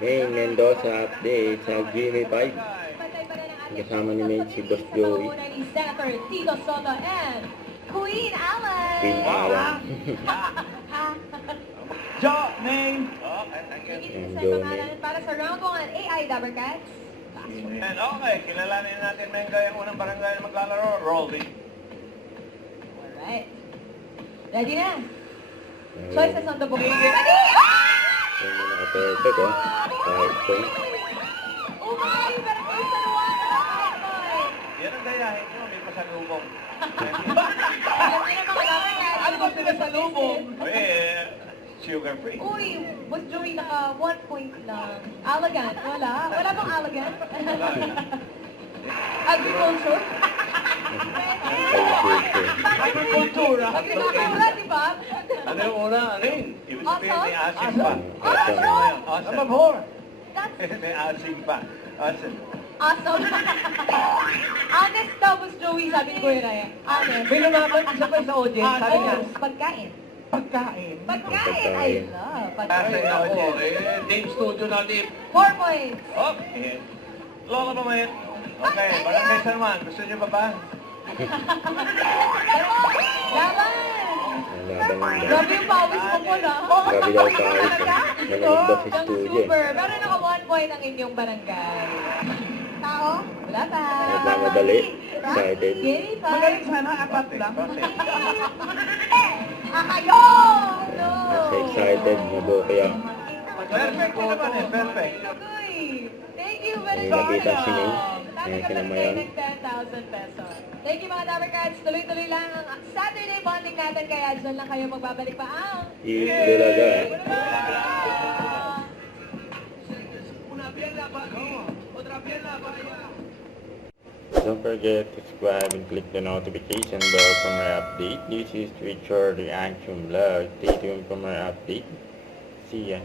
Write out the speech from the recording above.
May Mendoza update sa Jimmy 5. Kasama ni May si Boss Joey. Ni Senator Tito Soto and Queen Alan. Queen Alan. Jo, name. And Sa Joey. pangalan para sa round 1 AI Dabbercats. And okay, kilalanin natin Menga yung unang barangay na maglalaro. Rolly. Alright. Ready na? Ayan. Choices on the board. Ready? Ayan yung naka-perfect, oh. 5 points. Oh my! Pero kayo sa luwan. Yan ang dayahin nyo, may pasalubong. Alam niyo na mga Dabbercats. Ano ba pinasalubong? Sugar free. Uy, Boss Joey, naka 1 point lang. Alagan, wala. Wala bang alagan? Agriculture? Agrikultura. Agricultura, di ba? Ano yung una? Ano yun? Ibig sabihin may asin pa. Awesome. Awesome. Mabor. That's May asin pa. Asin. awesome. Honest daw, Boss Joey, sabi ni Kuya Raya. Honest. May lumaban isa pa sa audience, sabi niya, Pagkain. pagkain. Pagkain. I love Kasi pagkain. ako, Game studio natin. 4 points. Oh, Lola pa man. Okay, barangay San Juan. Gusto niyo pa ba? Laban! Laban ng Grabe yung pawis mo po na. Grabe daw pawis, eh. Malamig daw sa Yung studio. super. Pero naka 1 point ang inyong barangay. Tao? Wala pa. Nagmamadali. Excited. Yay, Magaling 5. sana, apat lang. Akayo! No! Nasa excited. Mabuki ah. Perfect ka naman eh, perfect. Agoy! Thank you very May much. nakita si May. Tama May ka kinamayan. ng 10,000 pesos. Thank you mga Dabbercats. Tuloy-tuloy lang ang Saturday bonding natin kaya dyan lang kayo magbabalik pa ang... Idulaga. Don't forget to subscribe and click the notification bell for my update. This is Richard Reaction Vlog. Stay tuned for my update. See ya.